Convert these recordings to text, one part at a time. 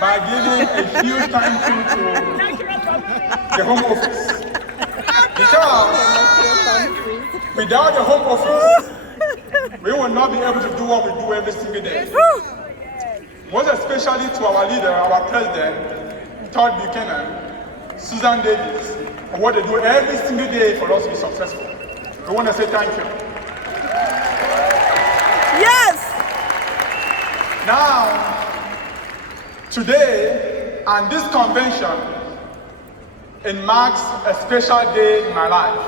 by giving a huge thank you to the Home Office. Because without the Home Office, we will not be able to do what we do every single day. Most especially to our leader, our president, Todd Buchanan, Susan Davis, and what they do every single day for us to be successful. We want to say thank you. Yes! Now, today, and this convention, it marks a special day in my life.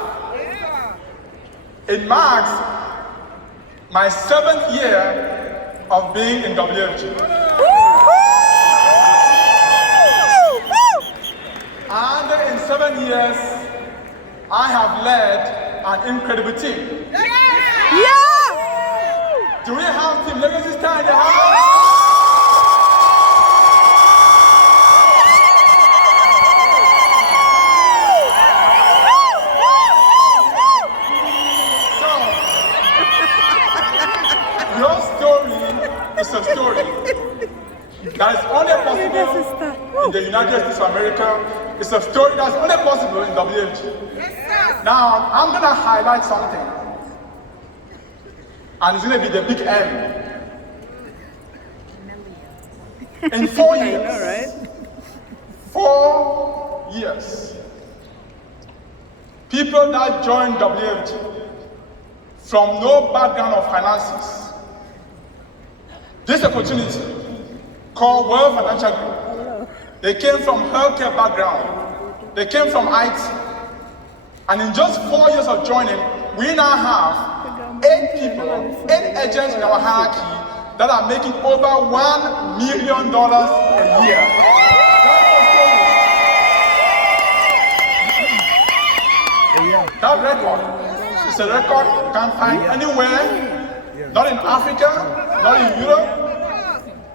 It marks my 7th year of being in WFG. And in 7 years, I have led an incredible team. Yeah! Do we have Team Legacy Star in the house? Your story is a story that is only possible in the United States of America. It's a story that's only possible in WFG. Now, I'm going to highlight something, and it's going to be the big M. In 4 years, 4 years, people that joined WFG from no background of finances, this opportunity called World Financial Group. They came from healthcare background. They came from IT. And in just 4 years of joining, we now have 8 people, 8 agents in our hierarchy that are making over $1 million a year. That record is a record you can't find anywhere. Not in Africa, not in Europe,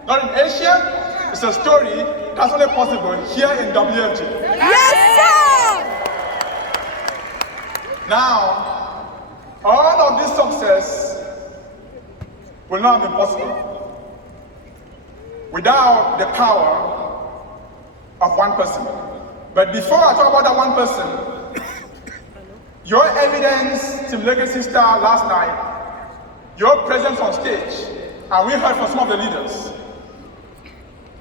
not in Asia. It's a story that's only possible here in WFG. Yes, sir! Now, all of this success will not have been possible without the power of one person. But before I talk about that one person, your evidence, Team Legacy Star, last night, your presence on stage, and we heard from some of the leaders.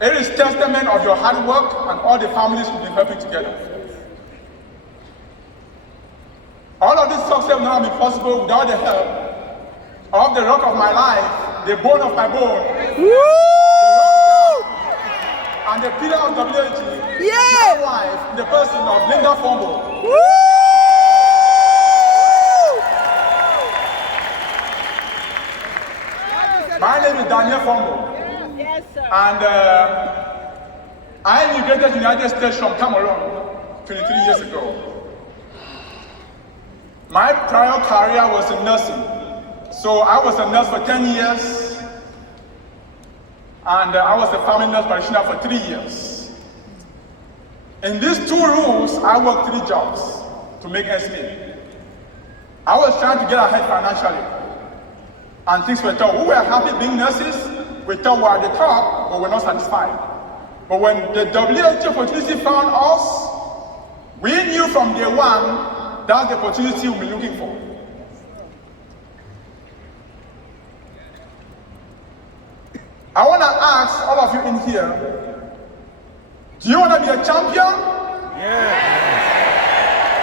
It is testament of your hard work and all the families we've been helping together. All of this success would not have been possible without the help of the rock of my life, the bone of my bone, and the pillar of WFG, my wife, the person of Linda Fombo. My name is Daniel Fombo. Yes, sir. And I immigrated to the United States from Cameroon 23 years ago. My prior career was in nursing. So I was a nurse for 10 years. And I was a family nurse practitioner for 3 years. In these 2 roles, I worked 3 jobs to make ends meet. I was trying to get ahead financially. And things were tough. We were happy being nurses. We thought we were at the top, but we're not satisfied. But when the WFG opportunity found us, we knew from day one that's the opportunity we'll be looking for. I want to ask all of you in here, do you want to be a champion? Yeah.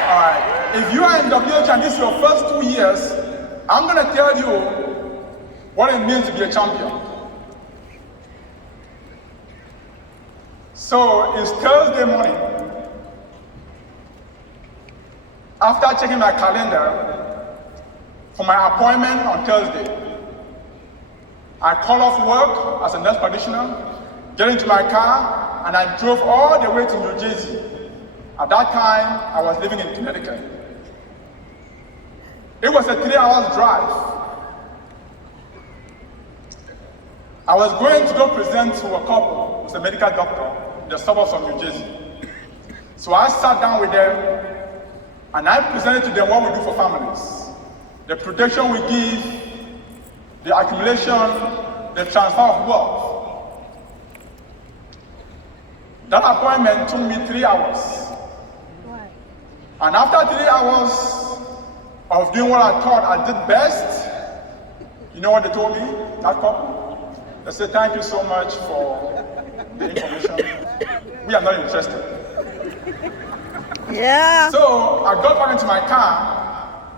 All right. If you are in WFG and this is your first 2 years, I'm going to tell you what it means to be a champion. So it's Thursday morning. After checking my calendar for my appointment on Thursday, I called off work as a nurse practitioner, get into my car, and I drove all the way to New Jersey. At that time, I was living in Connecticut. It was a 3-hour drive. I was going to go present to a couple who's a medical doctor in the suburbs of New Jersey. So I sat down with them and I presented to them what we do for families. The protection we give, the accumulation, the transfer of wealth. That appointment took me 3 hours. And after 3 hours of doing what I thought I did best, you know what they told me, that couple? They said, thank you so much for the information. We are not interested. Yeah. So I got back into my car.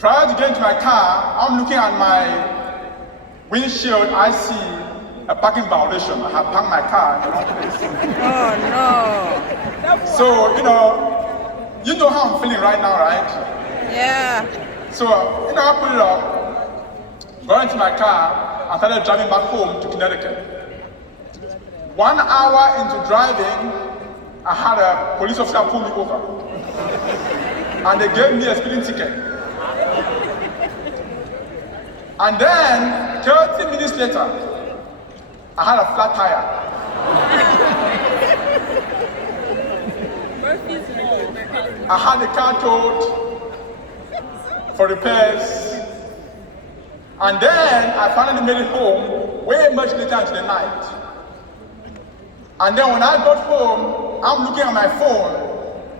Prior to getting to my car, I'm looking at my windshield. I see a parking violation. I have parked my car in the wrong place. Oh no. So, you know how I'm feeling right now, right? Yeah. So, I put it up, got into my car, and started driving back home to Connecticut. 1 hour into driving, I had a police officer pull me over. And they gave me a speeding ticket. And then, 30 minutes later, I had a flat tire. I had the car towed for repairs. And then I finally made it home way much later into the night. And then when I got home, I'm looking at my phone,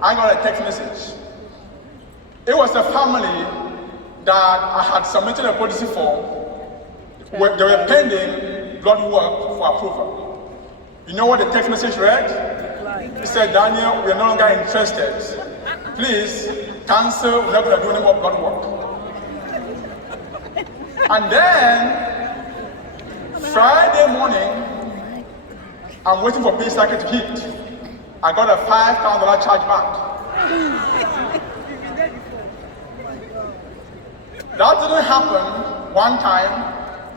I got a text message. It was a family that I had submitted a policy form. They were pending blood work for approval. You know what the text message read? It said, Daniel, we are no longer interested. Please cancel, we're not going to do any more blood work. And then, Friday morning, I'm waiting for pay cycle to hit. I got a $5,000 charge back. That didn't happen 1 time,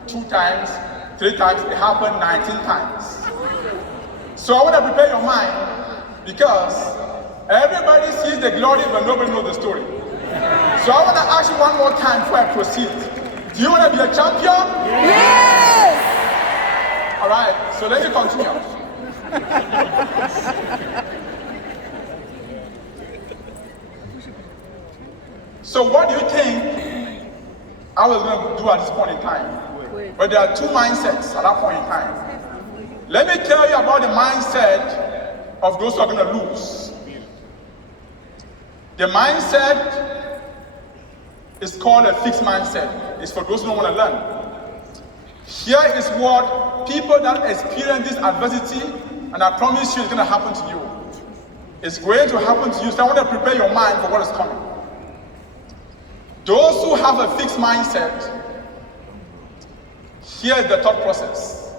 2 times, 3 times. It happened 19 times. So I want to prepare your mind because everybody sees the glory but nobody knows the story. So I want to ask you one more time before I proceed. Do you want to be a champion? Yes! All right, so let me continue. So what do you think I was going to do at this point in time? But there are 2 mindsets at that point in time. Let me tell you about the mindset of those who are going to lose. The mindset is called a fixed mindset. It's for those who don't want to learn. Here is what people that experience this adversity, and I promise you it's going to happen to you. It's going to happen to you, so I want to prepare your mind for what is coming. Those who have a fixed mindset, here is the thought process.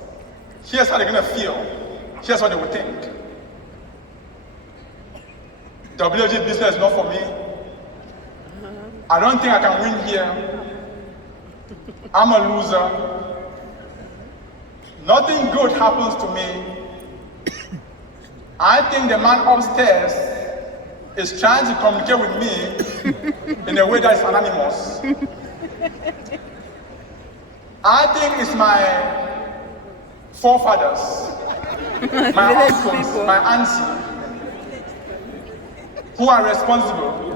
Here's how they're going to feel. Here's what they will think. WFG business is not for me. I don't think I can win here. I'm a loser. Nothing good happens to me. I think the man upstairs is trying to communicate with me in a way that is anonymous. I think it's my forefathers, my uncles, my auntie, who are responsible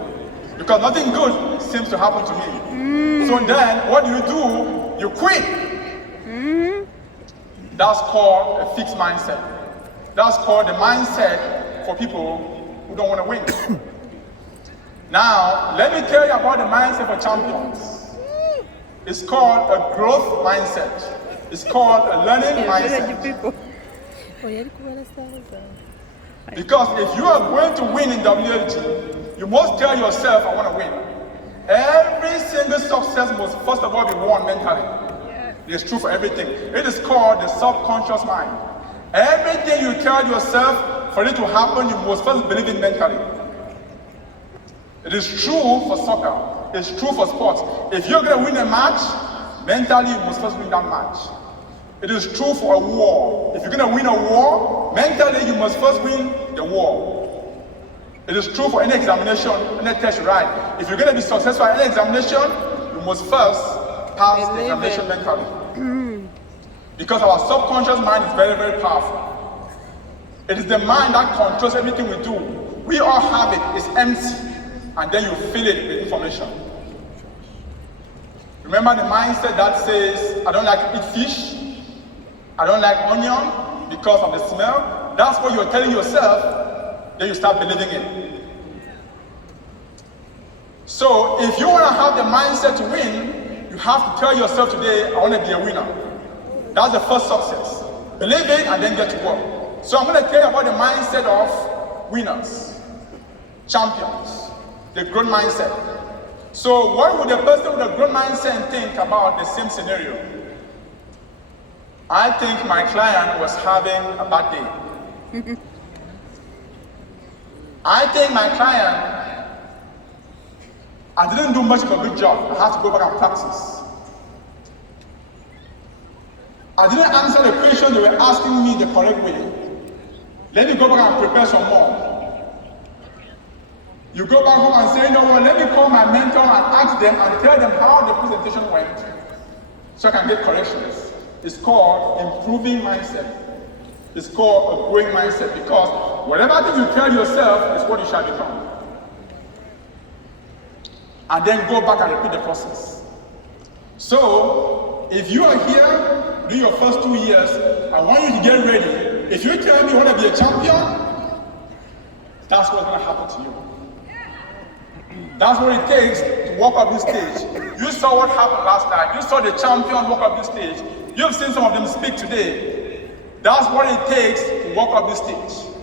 because nothing good seems to happen to me. So then, what do? You quit. That's called a fixed mindset. That's called the mindset for people who don't want to win. Now, let me tell you about the mindset for champions. It's called a growth mindset. It's called a learning mindset. Because if you are going to win in WFG, you must tell yourself, I want to win. Every single success must first of all be won mentally. It's true for everything. It is called the subconscious mind. Everything you tell yourself, for it to happen, you must first believe it mentally. It is true for soccer. It's true for sports. If you're going to win a match, mentally you must first win that match. It is true for a war. If you're going to win a war, mentally you must first win the war. It is true for any examination, any test you write. If you're going to be successful at any examination, you must first pass the examination mentally. Because our subconscious mind is very, very powerful. It is the mind that controls everything we do. We all have it. It's empty. And then you fill it with information. Remember the mindset that says, I don't like to eat fish. I don't like onion because of the smell. that's what you're telling yourself, then you start believing it. So if you want to have the mindset to win, you have to tell yourself today, I want to be a winner. That's the first success. Believe it and then get to work. So I'm going to tell you about the mindset of winners, champions, the growth mindset. So what would a person with a growth mindset think about the same scenario? I think my client was having a bad day. I think my client, I didn't do much of a good job. I have to go back and practice. I didn't answer the question they were asking me the correct way. Let me go back and prepare some more. You go back home and say, you know what, let me call my mentor and ask them and tell them how the presentation went so I can get corrections. It's called improving mindset. It's called a growing mindset, because whatever thing you tell yourself is what you shall become. And then go back and repeat the process. So, if you are here during your first 2 years, I want you to get ready. If you tell me you want to be a champion, that's what's going to happen to you. That's what it takes to walk up this stage. You saw what happened last night. You saw the champions walk up this stage. You've seen some of them speak today. That's what it takes to walk up this stage.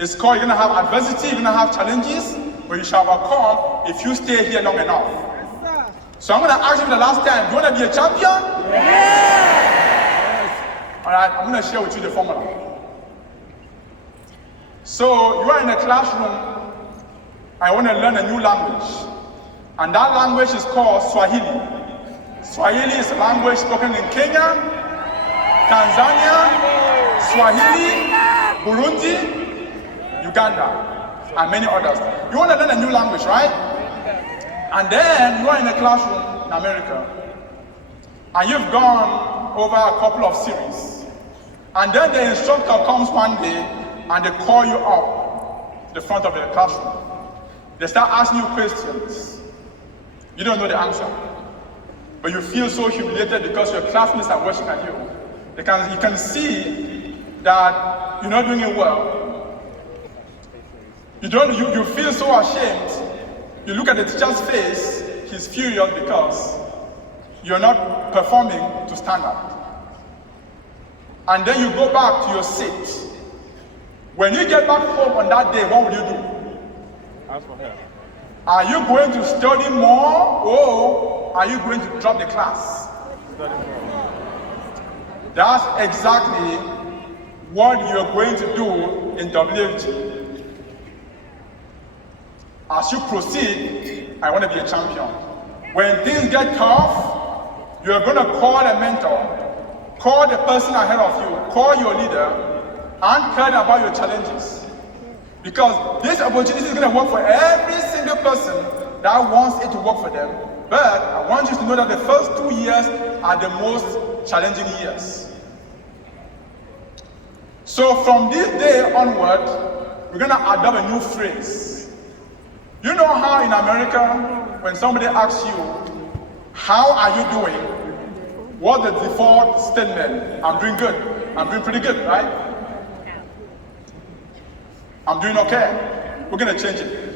It's called, you're going to have adversity, you're going to have challenges, but you shall overcome if you stay here long enough. So I'm going to ask you for the last time, do you want to be a champion? Yes! All right, I'm going to share with you the formula. So you are in a classroom, I want to learn a new language. And that language is called Swahili. Swahili is a language spoken in Kenya, Tanzania, Swahili, Burundi, Uganda, and many others. You want to learn a new language, right? And then you are in a classroom in America, and you've gone over a couple of series. And then the instructor comes one day, and they call you up to the front of the classroom. They start asking you questions. You don't know the answer, but you feel so humiliated because your classmates are watching at you. You can see that you're not doing it well. You feel so ashamed. You look at the teacher's face, he's furious because you're not performing to standard. And then you go back to your seat. When you get back home on that day, what will you do? Ask for help. Are you going to study more, or are you going to drop the class? Study more. That's exactly what you're going to do in WFG. As you proceed, I want to be a champion. When things get tough, you're going to call a mentor, call the person ahead of you, call your leader, and tell them about your challenges. Because this opportunity is going to work for every single person that wants it to work for them. But I want you to know that the first 2 years are the most challenging years. So from this day onward, we're going to adopt a new phrase. You know how in America, when somebody asks you, how are you doing? What's the default statement? I'm doing good. I'm doing pretty good, right? I'm doing okay. We're going to change it.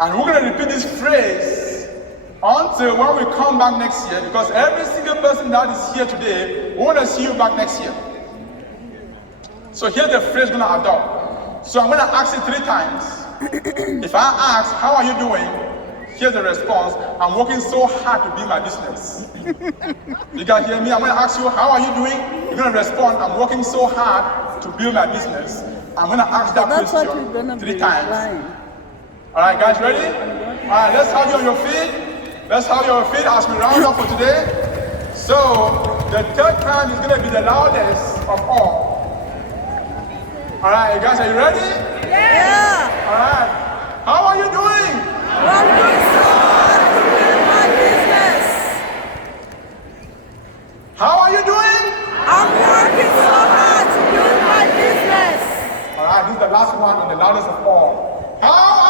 And we're going to repeat this phrase until when we come back next year, because every single person that is here today, we want to see you back next year. So here's the phrase we're going to adopt. So I'm going to ask it 3 times. If I ask, how are you doing? Here's the response. I'm working so hard to build my business. You can hear me? I'm going to ask you, how are you doing? You're going to respond, I'm working so hard to build my business. I'm going to ask that question 3 times. All right, guys, ready? All right, let's have you on your feet. Let's have you on your feet as we round up for today. So, the 3rd time is going to be the loudest of all. All right, you guys, are you ready? Yeah. All right. How are you doing? I'm doing so hard to build my business. How are you doing? I'm working so hard to build my business. All right, this is the last one and the loudest of all. How